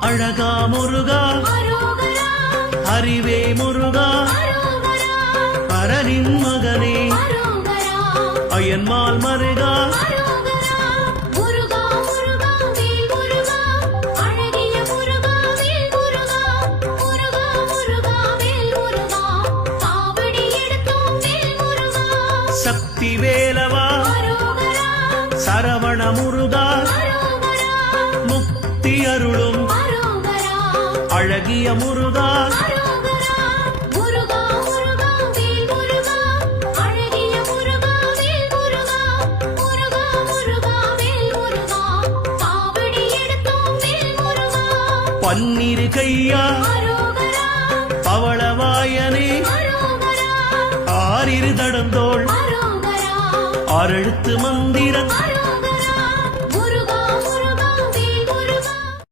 அழகா முருகா அறிவே முருகா பரனின் மகனே அயன்மால் மருகா சக்தி வேலவா சரவண முருகா முக்தி அருளும் அழகிய முருகா பன்னிரு கையா பவளவாயனே ஆறிரு தடந்தோள் ஆறெழுத்து மந்திரம்